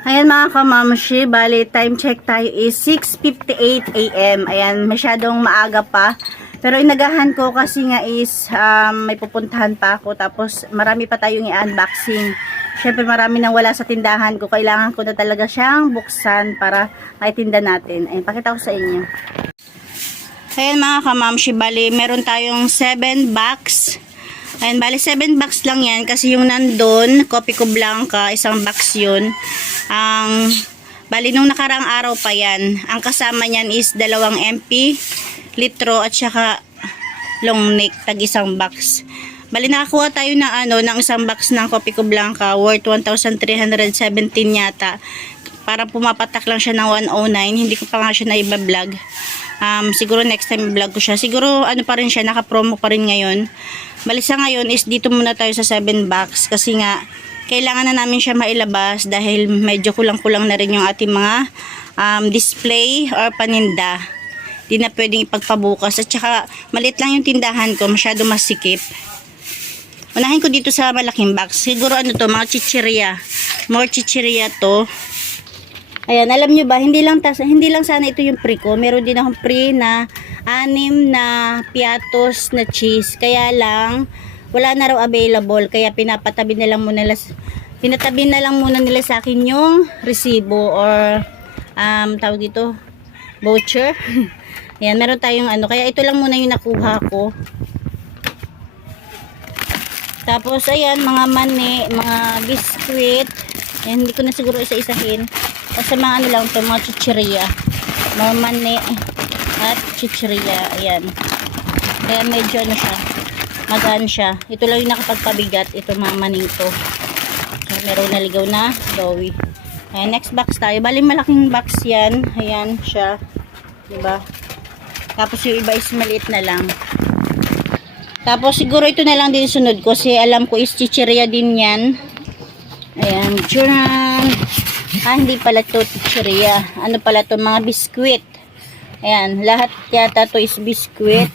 Ayan mga kamamshi, bali time check tayo is 6:58 AM. Ayan, masyadong maaga pa. Pero inagahan ko kasi nga is may pupuntahan pa ako. Tapos marami pa tayong i-unboxing. Syempre marami nang wala sa tindahan ko. Kailangan ko na talaga siyang buksan para maitinda natin. Ayan, pakita ko sa inyo. Ayan mga kamamshi, bali meron tayong 7 box. Ayan, bali 7 box lang yan kasi yung nandun, Copico Blanca, isang box yun. Bali nung nakaraang araw pa yan. Ang kasama niyan is 2 MP, litro at saka long neck, tag isang box. Bali nakakuha tayo ng isang box ng Copico Blanca worth 1,317 yata. Para pumapatak lang siya ng 109, hindi ko pa nga siya na-vlog. Siguro next time i-vlog ko siya. Siguro ano pa rin siya, naka-promo pa rin ngayon. Bali sa ngayon is dito muna tayo sa 7 box kasi nga kailangan na namin siya mailabas dahil medyo kulang-kulang na rin yung ating mga display or paninda. Di na pwedeng ipagpabukas at saka maliit lang yung tindahan ko, masyado masikip. Unahin ko dito sa malaking box. Siguro ano to, mga chichirya. More chichirya to. Ayan, alam nyo ba, hindi lang sana ito yung pre ko. Meron din akong pre na 6 na piatos na cheese. Kaya lang, wala na raw available. Kaya pinatabi na lang muna nila sa akin yung resibo or tawag dito, voucher. Ayan, meron tayong kaya ito lang muna yung nakuha ko. Tapos, ayan, mga mani, mga biskuit. Ayan, hindi ko na siguro isa-isahin. Kasi mga lang ito, mga chichirya. Mga mani at chichirya. Ayan. Kaya medyo siya. Magaan siya. Ito lang yung nakapagpabigat. Ito mga maning to. So, meron naligaw na doughy. Ayan, next box tayo. Bali malaking box yan. Ayan siya. Diba? Tapos yung iba is maliit na lang. Tapos siguro ito na lang din sunod ko. Kasi alam ko is chichirya din yan. Ayan. Tsuran. Hindi pala to chichirya. Ano pala to? Mga biskuit. Ayan. Lahat yata to is biskuit.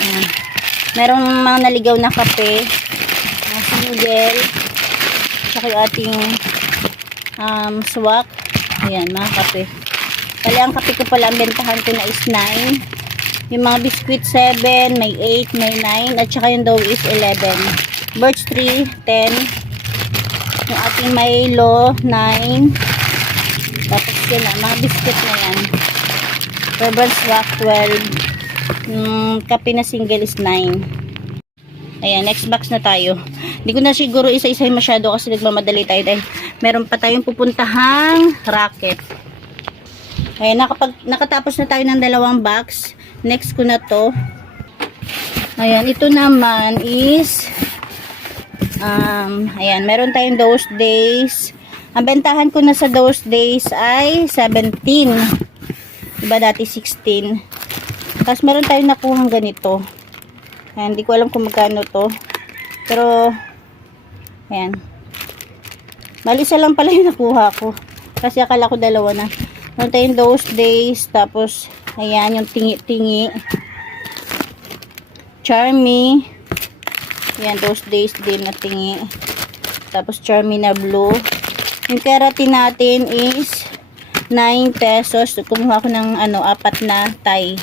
Ayan. Merong mga naligaw na kape. Mga sinugel. Tsaka yung ating swak. Ayan. Mga kape. Kali ang kape ko pala, ang bentahan ko na is 9. Yung mga biskuit 7. May 8. May 9. At saka yung dough is 11. Birch tree 10. Yung ating Milo 9. Tapos yun na, mga biscuit na yan. Pebbles Rock 12. Kape na single is 9. Ayan, next box na tayo. Hindi ko na siguro isa-isa masyado kasi nagmamadali tayo dahil meron pa tayong pupuntahang racket. Ayan, nakatapos na tayo ng 2 box. Next ko na to. Ayan, ito naman is ayan, meron tayong those days. Ang bentahan ko na sa those days ay 17. Diba dati 16. Tapos meron tayong nakuhang ganito. Ayan, hindi ko alam kung magkano to. Pero, ayan. Malisa lang pala yung nakuha ko. Kasi akala ko 2 na. Meron tayong those days. Tapos, ayan, yung tingi-tingi. Charmy. Yan, those days din na tingi. Tapos, Charmy na blue. Yung keratin natin is 9 pesos. Kumuha ko ng 4 na Thai.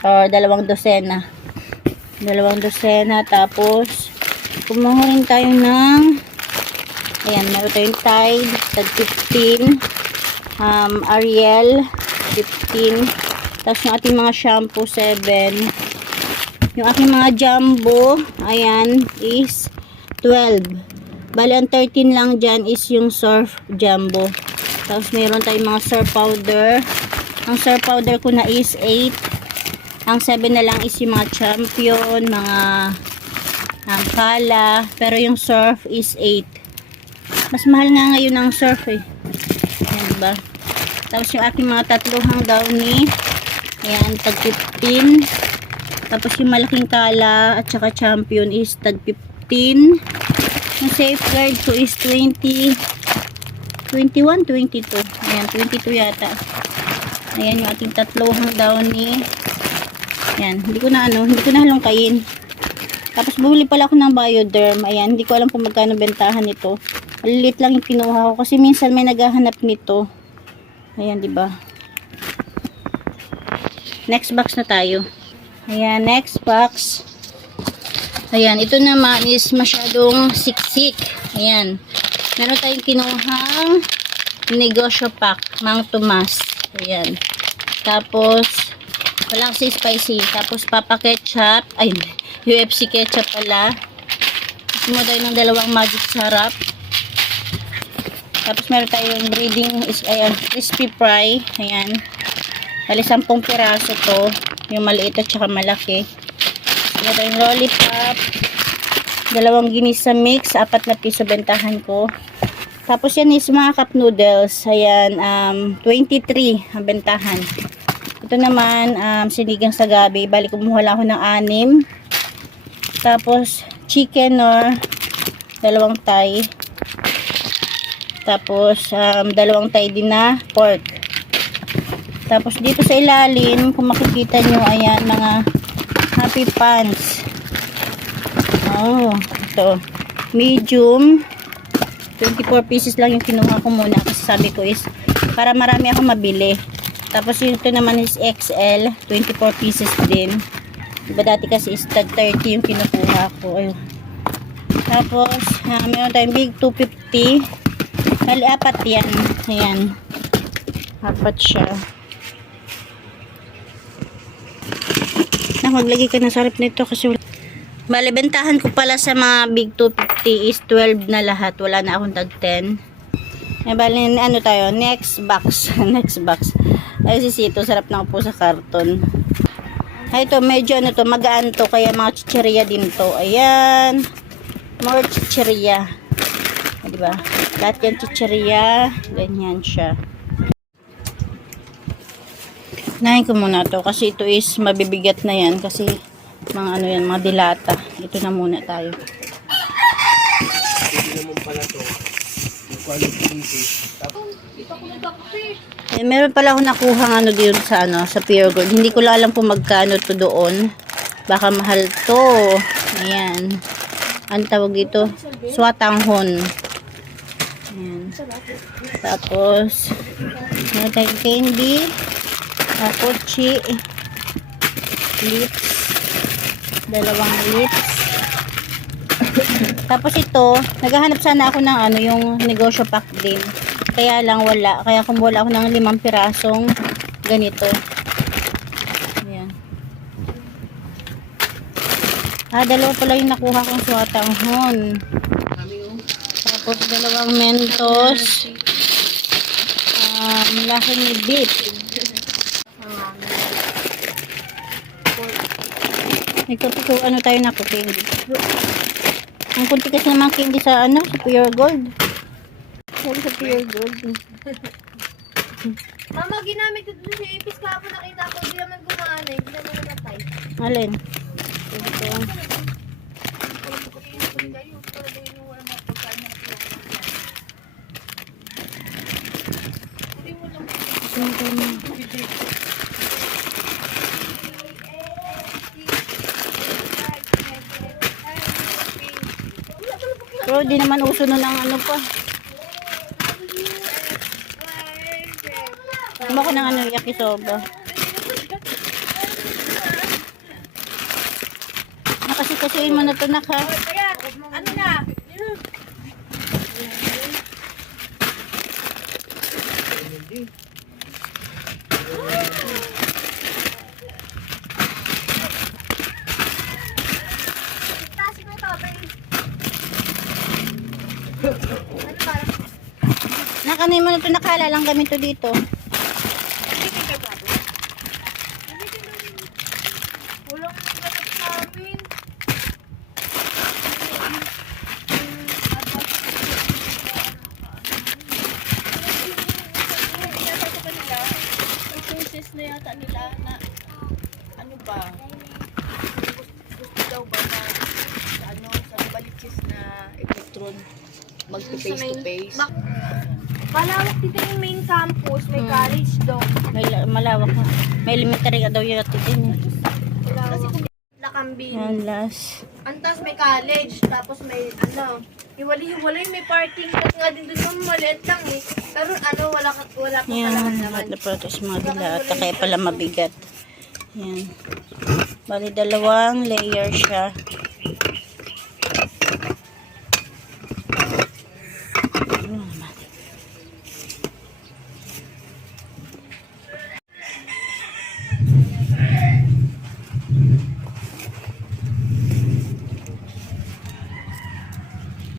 Or 2 dosena. 2 dosena. Tapos, kumuha rin tayo ng ayan, meron tayong Tide. Tag 15. Ariel 15. Tapos, yung ating mga shampoo 7. Yung aking mga jumbo, ayan, is 12. Bali, ang 13 lang dyan is yung surf jumbo. Tapos, meron tayong mga surf powder. Ang surf powder ko na is 8. Ang 7 na lang is yung mga champion, mga kala. Pero yung surf is 8. Mas mahal nga ngayon ang surf eh. Ayan, diba? Tapos, yung aking mga tatluhang downy, ayan, tag 15. Tapos yung malaking kala at saka champion is tag 15. Yung safeguard ko is 20. 21, 22. Ayan, 22 yata. Ayan yung ating tatluhang downy. Ayan, hindi ko na halongkayin. Tapos bumili pala ako ng Bioderm. Ayan, hindi ko alam kung magkano bentahan nito. Malilit lang yung kinuha ko kasi minsan may naghahanap nito. Ayan, di ba? Next box na tayo. Ayan, next box. Ayan, ito naman is masyadong siksik. Ayan. Meron tayong kinuhang negosyo pack, Mang Tomas. Ayan. Tapos, walang spicy. Tapos, Papa Ketchup. Ay, UFC Ketchup pala. Gusto mo tayo ng dalawang magic sarap. Tapos, meron tayong breading, ayan, crispy fry. Ayan. Bali, 10 piraso to. Yung maliit at saka malaki. Meron tayong lollipop. Dalawang ginisa mix. 4 na piso bentahan ko. Tapos yan is mga cup noodles. Ayan, 23 ang bentahan. Ito naman, sinigang sa gabi. Bali, kumuha lang ako ng 6. Tapos, chicken or dalawang thigh. Tapos, dalawang thigh din na pork. Tapos, dito sa ilalim, kung makikita nyo, ayan, mga happy pants. Oh, ito. Medium. 24 pieces lang yung kinuha ko muna kasi sabi ko is para marami ako mabili. Tapos ito naman is XL, 24 pieces din. Diba dati kasi is 30 yung kinukuha ko. Ayun. Tapos meron tayong big 250. Bali 4 yan. Ayan. 4 siya. Maglagay ka ng sarap nito kasi bali, bentahan ko pala sa mga big 250 is 12 na lahat. Wala na akong tag 10. Eh, bali, ano tayo? Next box. Next box. Ay, sisito. Sarap na po sa karton. Ay, ito, medyo ano to, magaan to. Kaya mga chicheria din to. Ayan. More chicheria. Ay, diba? Lahat yan chicheria. Ganyan siya. Nahin ko muna to. Kasi ito is mabibigat na yan. Kasi mga ano yan, mga dilata. Ito na muna tayo. Hindi naman pala to. Quality. Eh, meron pala ako nakuha ano dito sa ano, sa Pure Gold. Hindi ko lang alam kung magkano to doon. Baka mahal to. Ayan. Ano tawag dito? Swatanghon. Ayan. Tapos meron tayong candy. Kochi. Lips. Dalawang lips. Tapos ito, naghahanap sana ako ng ano, yung negosyo pack din. Kaya lang wala. Kaya kumuha ako ng 5 pirasong ganito. Ayan. Dalawa pala yung nakuha kong swatanghon. Tapos dalawang Mentos. Laking beef. Nagkapito, ano tayo na po, candy. Ang kunti kasi naman candy sa ano, sa Pure Gold. Sa Pure Gold. Mama, ginamit ito sa ipis kahapon, nakita ko, di naman gumana, hindi naman namatay. Alin? Ito. Pero di naman uso nun ang ano pa. Ano ko ng ano, yakisoba. Nakasi-kasiin mo na ito, naka. Kaya, ano na? Tasik na ito, Nakanin mo na ito, nakala lang gamit ito dito. walang ganap namin. Choices na yata nila na ano ba? Gusto daw ba na sa ano sa baliches na electron mag-face to face? Malawak dito yung main campus, may college doon. May malawak na. May elementary ka daw yung atitin. Kasi kung Lakambin. Yan, last. Antas may college, tapos may ano, Iwalay, may parking lot nga din doon, ma'am, maliit lang eh. Pero ano, wala pa Yan, talaga lahat naman. na produce mga dilata, kaya pala mabigat. Yan. Bali, 2 layer siya.